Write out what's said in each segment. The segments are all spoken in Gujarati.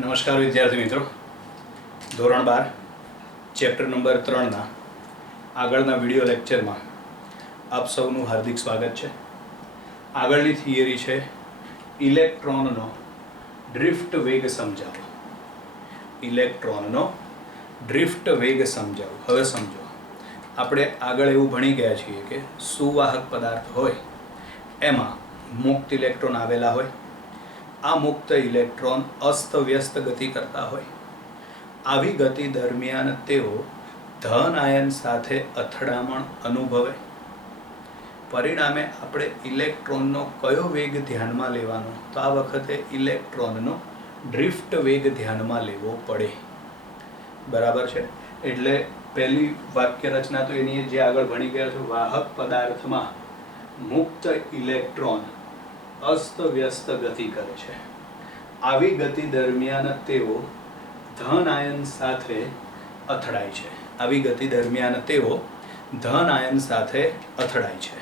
નમસ્કાર વિદ્યાર્થી મિત્રો, ધોરણ 12 ચેપ્ટર નંબર 3ના આગળના વિડિયો લેક્ચરમાં આપ સૌનું હાર્દિક સ્વાગત છે. આગળની થિયરી છે ઇલેક્ટ્રોનનો ડ્રિફ્ટ વેગ સમજાવો. ઇલેક્ટ્રોનનો ડ્રિફ્ટ વેગ સમજાવો. હવે સમજો, આપણે આગળ એવું ભણી ગયા છીએ કે સુવાહક પદાર્થ હોય એમાં મુક્ત ઇલેક્ટ્રોન આવેલા હોય. આ મુક્ત ઇલેક્ટ્રોન અસ્તવ્યસ્ત ગતિ કરતા હોય. આવી ગતિ દરમિયાન તેઓ ધન આયન સાથે અથડામણ અનુભવે. પરિણામે આપણે ઇલેક્ટ્રોનનો કયો વેગ ધ્યાનમાં લેવાનો? તો આ વખતે ઇલેક્ટ્રોનનો ડ્રિફ્ટ વેગ ધ્યાનમાં લેવો પડે. બરાબર છે? એટલે પહેલી વાક્ય રચના તો એની જે આગળ ભણી ગયા છો, વાહક પદાર્થમાં મુક્ત ઇલેક્ટ્રોન અસ્તવ્યસ્ત ગતિ કરે છે. આવી ગતિ દરમિયાન તેઓ ધન આયન સાથે અથડાય છે. આવી ગતિ દરમિયાન તેઓ ધન આયન સાથે અથડાય છે.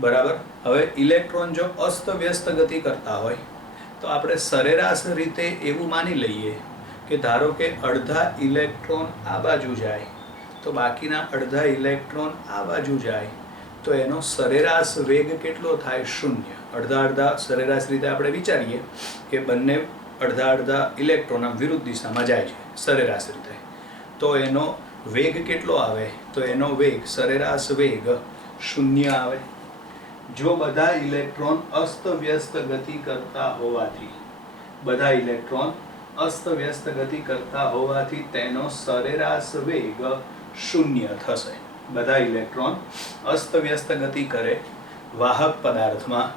બરાબર. હવે ઇલેક્ટ્રોન જો અસ્તવ્યસ્ત ગતિ કરતા હોય તો આપણે સરેરાશ રીતે એવું માની લઈએ કે ધારો કે અડધા ઇલેક્ટ્રોન આ બાજુ જાય તો બાકીના અડધા ઇલેક્ટ્રોન આ બાજુ જાય તો એનો સરેરાશ વેગ કેટલો થાય? 0. અડધા સરેરાશ રીતે આપણે વિચારીએ કે બંને અડધા ઇલેક્ટ્રોન આમ વિરુદ્ધ દિશામાં જાય છે સરેરાશ રીતે, તો એનો વેગ કેટલો આવે? તો એનો વેગ સરેરાશ વેગ 0 આવે. જો બધા ઇલેક્ટ્રોન અસ્તવ્યસ્ત ગતિ કરતા હોવાથી તેનો સરેરાશ વેગ 0 થશે. બધા ઇલેક્ટ્રોન અસ્તવ્યસ્ત ગતિ કરે વાહક પદાર્થમાં,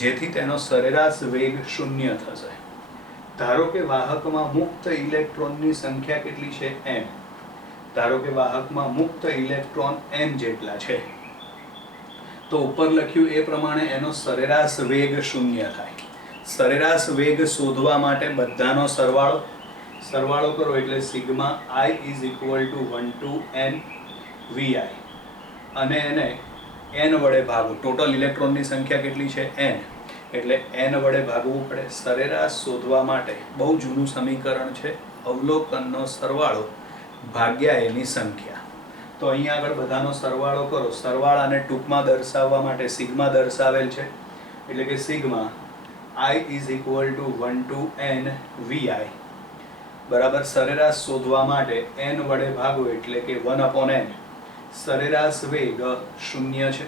જેથી તેનો સરેરાશ વેગ 0 થશે. ધારો કે વાહકમાં મુક્ત ઇલેક્ટ્રોનની સંખ્યા કેટલી છે? n. ધારો કે વાહકમાં મુક્ત ઇલેક્ટ્રોન n જેટલા છે, તો ઉપર લખ્યું એ પ્રમાણે એનો સરેરાશ વેગ 0 થાય. સરેરાશ વેગ શોધવા માટે બધાનો સરવાળો કરો એટલે sigma i is equal to 1 to n vi, અને એને n વડે ભાગો. ટોટલ ઇલેક્ટ્રોનની સંખ્યા કેટલી છે? n. એટલે n વડે ભાગવું પડે. સરેરાશ શોધવા માટે બહુ જૂનું સમીકરણ છે અવલોકનનો સરવાળો ભાગ્યા એની સંખ્યા. તો અહીંયા આગળ બધાનો સરવાળો કરો. સરવાળાને ટૂંકમાં દર્શાવવા માટે સિગ્મા દર્શાવેલ છે, એટલે કે sigma i is equal to 1 to n vi. બરાબર. સરેરાશ શોધવા માટે n વડે ભાગો એટલે કે 1 upon n. સરેરાશ વેગ 0 છે.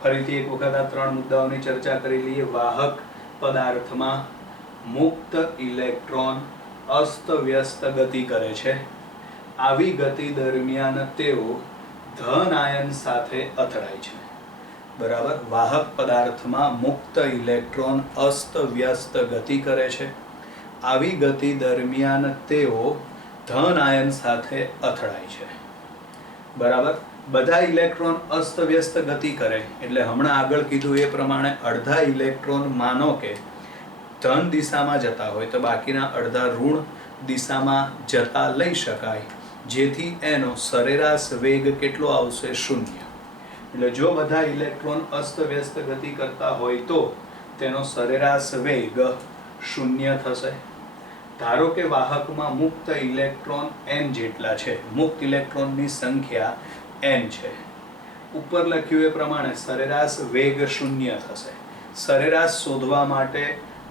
ફરીથી એક વખત આ 3 મુદ્દાઓની ચર્ચા કરી લઈએ. વાહક પદાર્થમાં મુક્ત ઇલેક્ટ્રોન અસ્તવ્યસ્ત ગતિ કરે છે. આવી ગતિ દરમિયાન તેઓ ધન આયન સાથે અથડાય છે. બરાબર. વાહક પદાર્થમાં મુક્ત ઇલેક્ટ્રોન અસ્તવ્યસ્ત ગતિ કરે છે. આવી ગતિ દરમિયાન તેઓ ધન આયન સાથે અથડાય છે. બરાબર. બધા ઇલેક્ટ્રોન અસ્તવ્યસ્ત ગતિ કરે એટલે હમણાં આગળ કીધું એ પ્રમાણે અડધા ઇલેક્ટ્રોન માનો કે ધન દિશામાં જતા હોય તો બાકીના અડધા ઋણ દિશામાં જતા લઈ શકાય, જેથી એનો સરેરાશ વેગ કેટલો આવશે? 0. એટલે જો બધા ઇલેક્ટ્રોન અસ્તવ્યસ્ત ગતિ કરતા હોય તો તેનો સરેરાશ વેગ 0 થશે. ધારો કે વાહકમાં મુક્ત ઇલેક્ટ્રોન n જેટલા છે. મુક્ત ઇલેક્ટ્રોનની સંખ્યા n છે. ઉપર લખ્યું એ પ્રમાણે સરેરાશ વેગ 0 થશે. સરેરાશ શોધવા માટે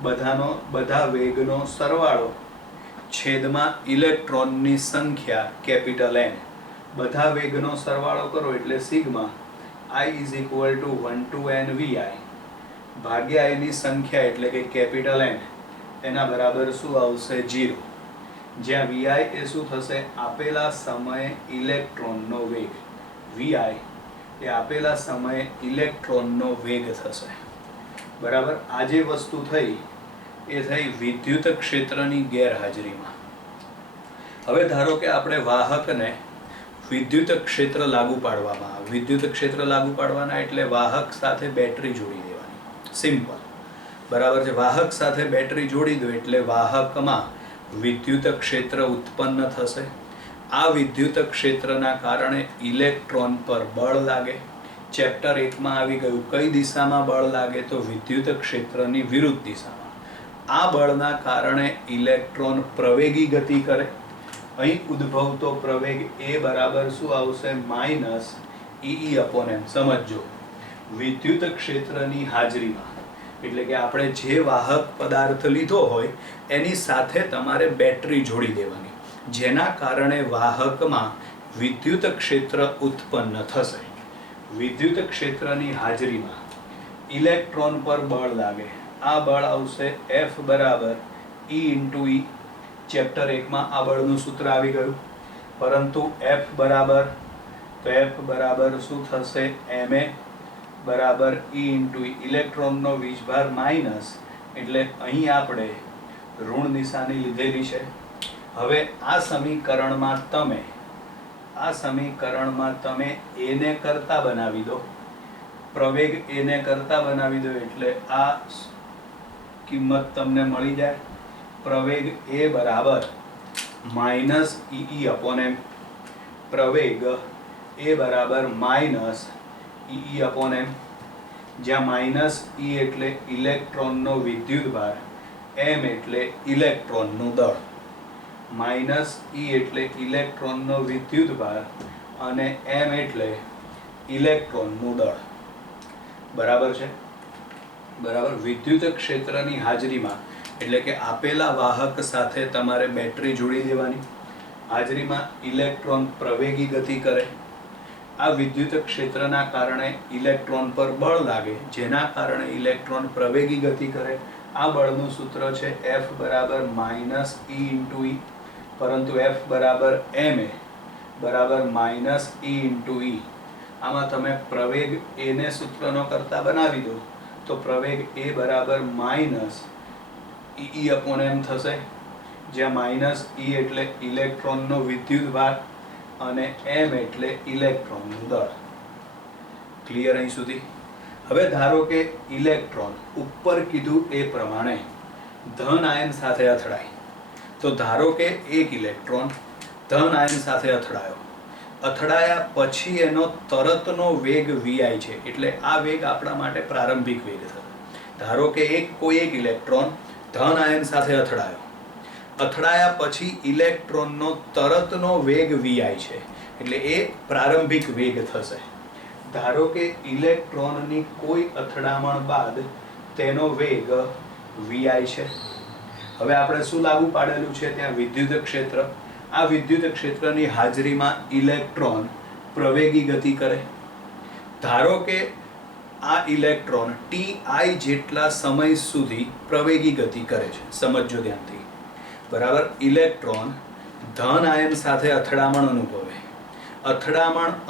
બધા વેગનો સરવાળો છેદમાં ઇલેક્ટ્રોનની સંખ્યા કેપિટલ N. બધા વેગનો સરવાળો કરો એટલે sigma i is equal to 1 to n vi ભાગ્યા એની સંખ્યા એટલે કે કેપિટલ N. એના બરાબર શું આવશે? 0. જ્યાં vi એ શું થશે? આપેલા સમયે ઇલેક્ટ્રોનનો વેગ. vi એ આપેલા સમયે ઇલેક્ટ્રોનનો વેગ થશે. બરાબર. આ જે વસ્તુ થઈ એ થઈ વિદ્યુત ક્ષેત્રની ગેરહાજરીમાં. હવે ધારો કે આપણે વાહકને વિદ્યુત ક્ષેત્ર લાગુ પાડવામાં આવે. વિદ્યુત ક્ષેત્ર લાગુ પાડવાના એટલે વાહક સાથે બેટરી જોડી દેવાની. સિમ્પલ. બરાબર છે. વાહક સાથે બેટરી જોડી દો એટલે વાહકમાં વિદ્યુત ક્ષેત્ર ઉત્પન્ન થશે. આ વિદ્યુત ક્ષેત્રના કારણે ઇલેક્ટ્રોન પર બળ લાગે. ચેપ્ટર 1માં આવી ગયું. કઈ દિશામાં બળ લાગે? તો વિદ્યુત ક્ષેત્રની વિરુદ્ધ દિશામાં. આ બળના કારણે ઇલેક્ટ્રોન પ્રવેગી ગતિ કરે. અહીં ઉદ્ભવતો પ્રવેગ એ બરાબર શું આવશે? માઇનસ ઈ અપોન એમ. સમજો, વિદ્યુત ક્ષેત્રની હાજરીમાં, એટલે કે આપણે જે વાહક પદાર્થ લીધો હોય એની સાથે તમારે બેટરી જોડી દેવાની, જેના કારણે વાહકમાં વિદ્યુત ક્ષેત્ર ઉત્પન્ન થશે. વિદ્યુત ક્ષેત્રની હાજરીમાં ઇલેક્ટ્રોન પર બળ લાગે. આ બળ આવશે F બરાબર E ઇન્ટુ E. ચેપ્ટર 1 માં આ બળનું સૂત્ર આવી ગયું. પરંતુ F બરાબર શું થશે? ma બરાબર E ઇન્ટુ E. ઇલેક્ટ્રોનનો વીજભાર માઇનસ, એટલે અહીં આપણે ઋણ નિશાની લીધેલી છે. હવે આ સમીકરણમાં તમે a ને કરતા બનાવી દો, પ્રવેગ a ને કરતા બનાવી દો, એટલે આ કિંમત તમને મળી જાય. પ્રવેગ a બરાબર માઇનસ ઈ અપોન એમ. પ્રવેગ a બરાબર માઇનસ ઈ અપોન એમ, જ્યાં માઇનસ ઈ એટલે ઇલેક્ટ્રોનનો વિદ્યુતભાર, એમ એટલે ઇલેક્ટ્રોનનું દળ. માઇનસ ઈ એટલે ઇલેક્ટ્રોનનો વિદ્યુતભાર અને એમ એટલે ઇલેક્ટ્રોનનું દળ. બરાબર છે? બરાબર. વિદ્યુત ક્ષેત્રની હાજરીમાં, એટલે કે આપેલા વાહક સાથે તમારે બેટરી જોડી દેવાની. હાજરીમાં ઇલેક્ટ્રોન પ્રવેગી ગતિ કરે. આ વિદ્યુત ક્ષેત્રના કારણે ઇલેક્ટ્રોન પર બળ લાગે, જેના કારણે ઇલેક્ટ્રોન પ્રવેગી ગતિ કરે. આ બળનું સૂત્ર છે F બરાબર માઇનસ ઈ ઇન્ટુ E, પરંતુ F બરાબર ma બરાબર માઇનસ ઈ ઇન્ટુ E. આમાં તમે પ્રવેગ a ને સૂત્રનો કરતા બનાવી દો તો પ્રવેગ a બરાબર માઇનસ ઈ અપોન એમ થશે, જ્યાં માઇનસ ઈ એટલે ઇલેક્ટ્રોનનો વિદ્યુતભાર અને એમ એટલે ઇલેક્ટ્રોનનું દળ. ક્લિયર અહીં સુધી? હવે ધારો કે ઇલેક્ટ્રોન ઉપર કીધું એ પ્રમાણે ધન આયન સાથે અથડાય, તો ધારો કે એક ઇલેક્ટ્રોન ધન આયન સાથે અથડાયા પછી એનો તરતનો વેગ vi છે, એટલે આ વેગ આપણા માટે પ્રારંભિક વેગ થશે. ધારો કે કોઈ એક ઇલેક્ટ્રોન ધન આયન સાથે અથડાયા પછી ઇલેક્ટ્રોનનો તરતનો વેગ vi છે, એટલે એ પ્રારંભિક વેગ થશે. ધારો કે ઇલેક્ટ્રોનની કોઈ અથડામણ બાદ તેનો વેગ vi છે. હવે આપણે શું લાગુ પાડેલું છે? ત્યાં વિદ્યુત ક્ષેત્ર. આ વિદ્યુત ક્ષેત્રની હાજરીમાં ઇલેક્ટ્રોન પ્રવેગી ગતિ કરે. ધારો કે આ ઇલેક્ટ્રોન ti જેટલા સમય સુધી પ્રવેગી ગતિ કરે છે. સમજો ધ્યાનથી. બરાબર. ઇલેક્ટ્રોન ધન આયન સાથે અથડામણ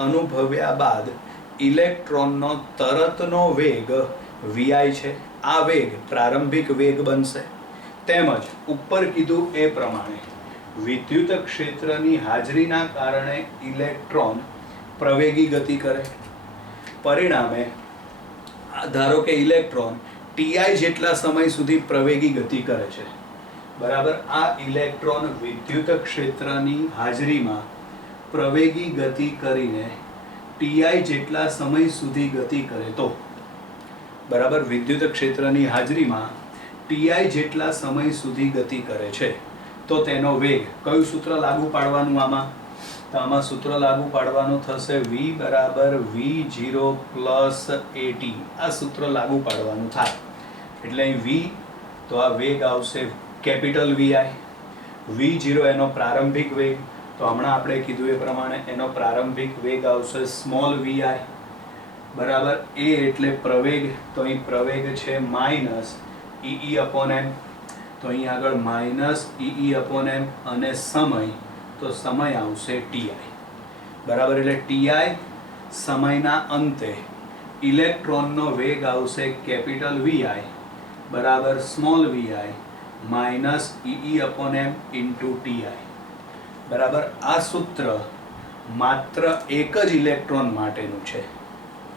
અનુભવ્યા બાદ ઇલેક્ટ્રોનનો તરતનો વેગ vi છે. આ વેગ પ્રારંભિક વેગ બનશે. તેમજ ઉપર કીધું એ પ્રમાણે વિદ્યુત ક્ષેત્રની હાજરીના કારણે ઇલેક્ટ્રોન પ્રવેગી ગતિ કરે. પરિણામે ધારો કે ઇલેક્ટ્રોન ti જેટલા સમય સુધી પ્રવેગી ગતિ કરે છે. બરાબર. આ ઇલેક્ટ્રોન વિદ્યુત ક્ષેત્રની હાજરીમાં પ્રવેગી ગતિ કરીને ti જેટલા સમય સુધી ગતિ કરે તો, બરાબર, વિદ્યુત ક્ષેત્રની હાજરીમાં ti જેટલા સમય સુધી ગતિ કરે છે તો તેનો વેગ, કયું સૂત્ર લાગુ પાડવાનું આમાં? તો આમાં સૂત્ર લાગુ પાડવાનું થશે v બરાબર v0 પ્લસ at. આ સૂત્ર લાગુ પાડવાનું થાય એટલે અહીં v, તો આ વેગ આવશે કેપિટલ vi. v0 એનો પ્રારંભિક વેગ, તો હમણાં આપણે કીધું એ પ્રમાણે એનો પ્રારંભિક વેગ આવશે સ્મોલ vi. બરાબર. a એટલે પ્રવેગ, તો અહીં પ્રવેગ છે માઇનસ ઈ અપોન એમ, તો અહીં આગળ માઇનસ ઈ અપોન એમ, અને સમય, તો સમય આવશે ti. બરાબર. એટલે ti સમયના અંતે ઇલેક્ટ્રોનનો વેગ આવશે કેપિટલ vi બરાબર સ્મોલ vi માઇનસ ઈ અપોન એમ ઇન્ટુ ti. બરાબર. આ સૂત્ર માત્ર એક જ ઇલેક્ટ્રોન માટેનું છે.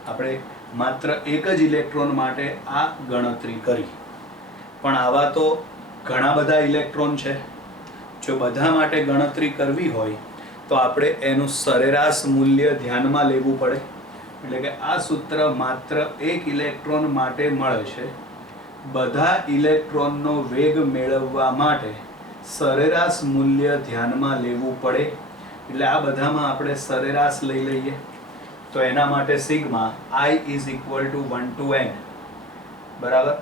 આપણે માત્ર એક જ ઇલેક્ટ્રોન માટે આ ગણતરી કરી, પણ આવા તો ઘણા બધા ઇલેક્ટ્રોન છે. જો બધા માટે ગણતરી કરવી હોય તો આપણે એનું સરેરાશ મૂલ્ય ધ્યાનમાં લેવું પડે. એટલે કે આ સૂત્ર માત્ર એક ઇલેક્ટ્રોન માટે મળે છે, બધા ઇલેક્ટ્રોનનો વેગ મેળવવા માટે સરેરાશ મૂલ્ય ધ્યાનમાં લેવું પડે. એટલે આ બધામાં આપણે સરેરાશ લઈ લઈએ. તો એના માટે sigma i is equal to 1 to n. બરાબર.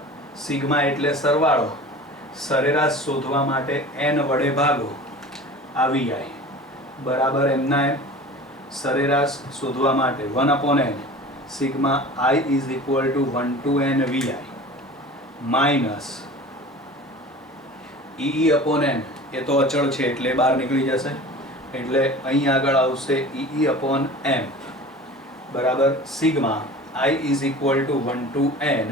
સિગ્મા એટલે સરવાળો, સરેરાશ શોધવા માટે n વડે ભાગો, આ vi બરાબર એમના એમ. સરેરાશ શોધવા માટે 1/n sigma i is equal to 1 to n vi minus e/n, એ તો અચળ છે એટલે બહાર નીકળી જશે, એટલે અહીં આગળ આવશે e/m બરાબર sigma i is equal to 1 to n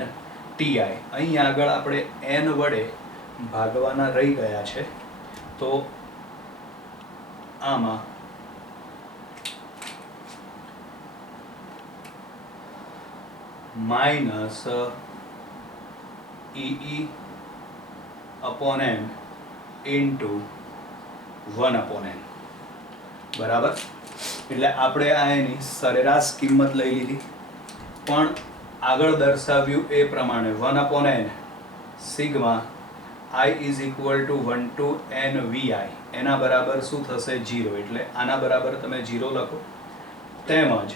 ti. અહીં આગળ આપણે n વડે ભાગવાના રહી ગયા છે, તો આમાં માઇનસ e/n ઇન્ટુ 1/n બરાબર. એટલે આપણે આ એની સરેરાશ કિંમત લઈ લીધી, પણ આગળ દર્શાવ્યું એ પ્રમાણે 1/n sigma i is equal to 1 to n vi એના બરાબર શું થશે 0. એટલે આના બરાબર તમે 0 લખો. તેમજ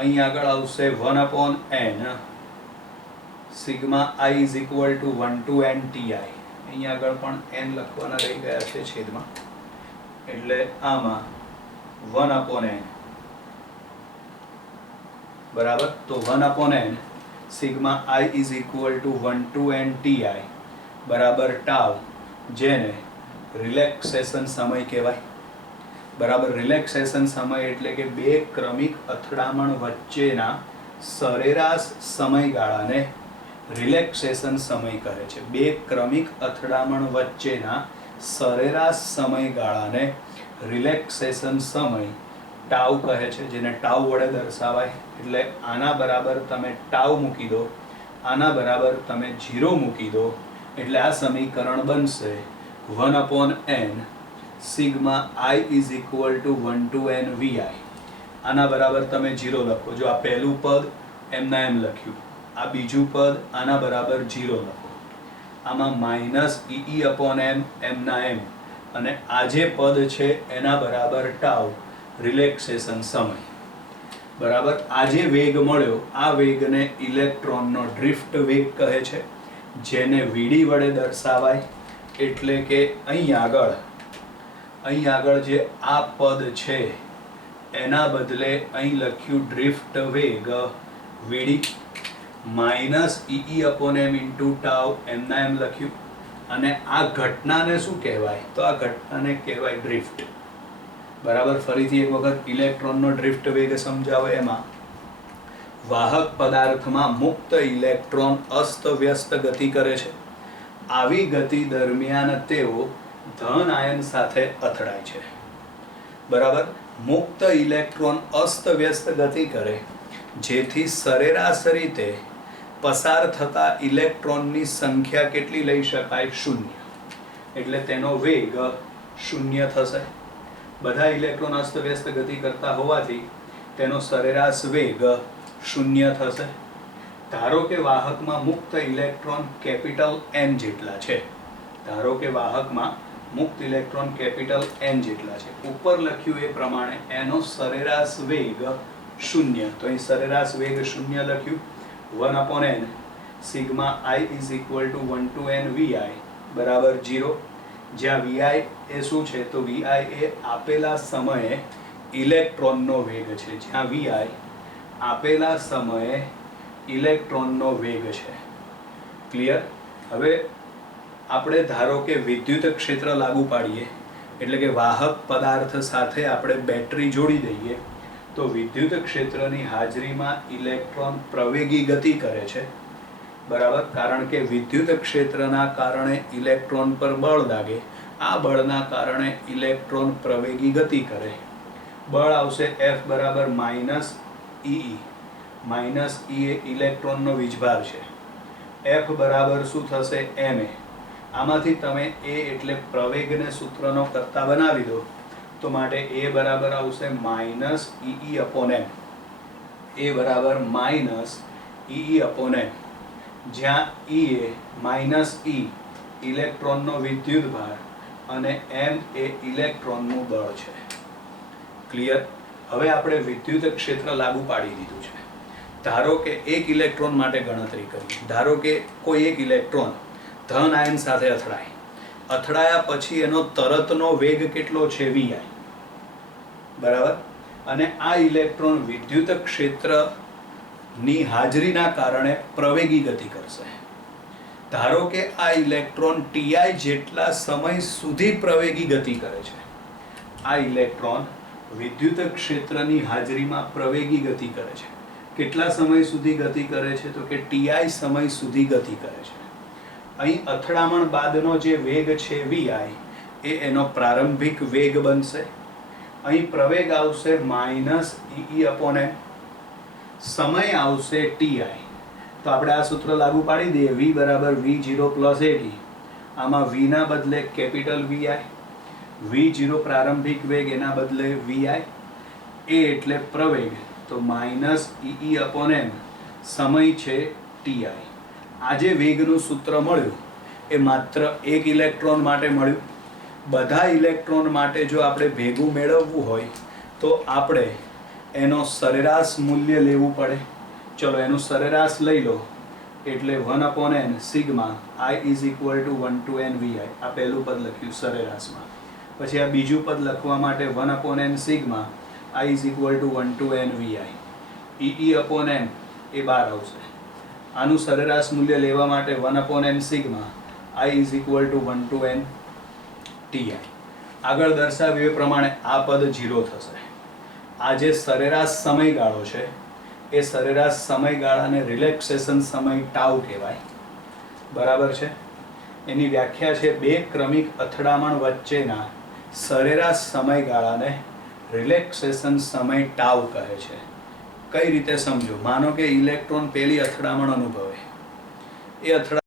અહીં આગળ આવશે 1/n sigma i is equal to 1 to n ti. અહીં આગળ પણ n લખવાના રહી ગયા છે છેદમાં, એટલે આમાં 1/n બરાબર. તો 1/n sigma i is equal to 1 to n ti બરાબર ટાઉ, જેને રિલેક્સેશન સમય કહેવાય. બરાબર. રિલેક્સેશન સમય એટલે કે બે ક્રમિક અથડામણ વચ્ચેના સરેરાશ સમયગાળાને રિલેક્સેશન સમય કહે છે. બે ક્રમિક અથડામણ વચ્ચેના સરેરાશ સમયગાળાને રિલેક્સેશન સમય ટાઉ કહે છે, જેને ટાઉ વડે દર્શાવાય. એટલે આના બરાબર તમે ટાઉ મૂકી દો, આના બરાબર તમે 0 મૂકી દો, એટલે આ સમીકરણ બનશે 1/n sigma i is equal to 1 to n vi. આના બરાબર તમે 0 લખો. જો આ પહેલું પદ એમના એમ લખ્યું, આ બીજું પદ આના બરાબર 0 લખો. આમાં માઇનસ e/m એમના એમ, અને આ જે પદ છે એના બરાબર ટાઉ રિલેક્સેશન સમય બરાબર. આ જે વેગ મળ્યો, આ વેગને ઇલેક્ટ્રોનનો ડ્રિફ્ટ વેગ કહે છે, જેને vd વડે દર્શાવાય. એટલે કે અહીં આગળ જે આ પદ છે એના બદલે અહીં લખ્યું ડ્રિફ્ટ વેગ vd minus e/m into tau એમના એમ લખ્યું. અને આ ઘટનાને શું કહેવાય? તો આ ઘટનાને કહેવાય ડ્રિફ્ટ બરાબર. ફરીથી એક વખત ઇલેક્ટ્રોનનો ડ્રિફ્ટ વેગ સમજાવો. એમાં વાહક પદાર્થમાં મુક્ત ઇલેક્ટ્રોન અસ્તવ્યસ્ત ગતિ કરે છે. આવી ગતિ દરમિયાન તેઓ ધન આયન સાથે અથડાય છે. બરાબર. મુક્ત ઇલેક્ટ્રોન અસ્તવ્યસ્ત ગતિ કરે, જેથી સરેરાશ રીતે પસાર થતા ઇલેક્ટ્રોનની સંખ્યા કેટલી લઈ શકાય? 0. એટલે તેનો વેગ 0 થશે. બધા ઇલેક્ટ્રોન અસ્તવ્યસ્ત ગતિ કરતા હોવાથી તેનો સરેરાશ વેગ 0 થશે. ધારો કે વાહકમાં મુક્ત ઇલેક્ટ્રોન કેપિટલ N જેટલા છે. ધારો કે વાહકમાં મુક્ત ઇલેક્ટ્રોન કેપિટલ N જેટલા છે. ઉપર લખ્યું એ પ્રમાણે એનો સરેરાશ વેગ 0. તો અહીં સરેરાશ વેગ 0 લખ્યું. 1/n sigma i is equal to 1 to n vi બરાબર 0. જ્યાં vi એ શું છે? તો vi એ આપેલા સમયે ઇલેક્ટ્રોનનો વેગ છે. જ્યાં vi આપેલા સમયે ઇલેક્ટ્રોનનો વેગ છે. ક્લિયર? હવે આપણે ધારો કે વિદ્યુત ક્ષેત્ર લાગુ પાડીએ, એટલે કે વાહક પદાર્થ સાથે આપણે બેટરી જોડી દઈએ, તો વિદ્યુત ક્ષેત્રની હાજરીમાં ઇલેક્ટ્રોન પ્રવેગી ગતિ કરે છે. બરાબર. કારણ કે વિદ્યુત ક્ષેત્રના કારણે ઇલેક્ટ્રોન પર બળ લાગે, આ બળના કારણે ઇલેક્ટ્રોન પ્રવેગી ગતિ કરે. બળ આવશે F બરાબર માઇનસ E. માઇનસ E એ ઇલેક્ટ્રોનનો વીજભાર છે. F બરાબર શું થશે? ma. આમાંથી તમે a એટલે પ્રવેગને સૂત્રનો કરતા બનાવી દો, તો માટે a બરાબર આવશે માઇનસ e/m. a બરાબર માઇનસ e/m. જ્યાં E એ માઇનસ E ઇલેક્ટ્રોનનો વિદ્યુતભાર અને m એ ઇલેક્ટ્રોનનું દળ છે. ક્લિયર? હવે આપણે વિદ્યુત ક્ષેત્ર લાગુ પાડી દીધું છે. ધારો કે એક ઇલેક્ટ્રોન માટે ગણતરી કરી. ધારો કે કોઈ એક ઇલેક્ટ્રોન ધન આયન સાથે અથડાય. અથડાયા પછી એનો તરતનો વેગ કેટલો છે? vi. બરાબર? અને આ ઇલેક્ટ્રોન વિદ્યુત ક્ષેત્રની હાજરીના કારણે પ્રવેગી ગતિ કરશે. ધારો કે આ ઇલેક્ટ્રોન ti જેટલા સમય સુધી પ્રવેગી ગતિ કરે છે. આ ઇલેક્ટ્રોન વિદ્યુત ક્ષેત્રની હાજરીમાં પ્રવેગી ગતિ કરે છે. કેટલા સમય સુધી ગતિ કરે છે? તો કે ti સમય સુધી ગતિ કરે છે. અહીં અથડામણ બાદનો જે વેગ છે vi એ એનો પ્રારંભિક વેગ બનશે. અહીં પ્રવેગ આવશે માઇનસ E/m, સમય આવશે ti. તો આપણે આ સૂત્ર લાગુ પાડી દઈએ. v બરાબર v0 પ્લસ at. આમાં v ના બદલે કેપિટલ vi, v0 પ્રારંભિક વેગ એના બદલે vi, a એટલે પ્રવેગ તો માઇનસ E/m, સમય છે ti. આ જે વેગનું સૂત્ર મળ્યું એ માત્ર એક ઇલેક્ટ્રોન માટે મળ્યું. બધા ઇલેક્ટ્રોન માટે જો આપણે ભેગું મેળવવું હોય તો આપણે એનો સરેરાશ મૂલ્ય લેવું પડે. ચલો એનું સરેરાશ લઈ લો એટલે 1/n sigma i is equal to 1 to n vi. આ પહેલું પદ લખ્યું સરેરાશમાં. પછી આ બીજું પદ લખવા માટે 1/n sigma i is equal to 1 to n vi. E/m એ 12 આવશે. આનું સરેરાશ મૂલ્ય લેવા માટે 1/n sigma i is equal to 1 to n ti. આગળ દર્શાવ્યું એ પ્રમાણે આ પદ 0 થશે. આ જે સરેરાશ સમયગાળો છે એ સરેરાશ સમયગાળાને રિલેક્સેશન સમય ટાઉ કહેવાય. બરાબર છે? એની વ્યાખ્યા છે બે ક્રમિક અથડામણ વચ્ચેના સરેરાશ સમયગાળાને રિલેક્સેશન સમય ટાઉ કહે છે. કઈ રીતે સમજો? માનો કે ઇલેક્ટ્રોન પેલી અથડામણ અનુભવે. એ અથડામણ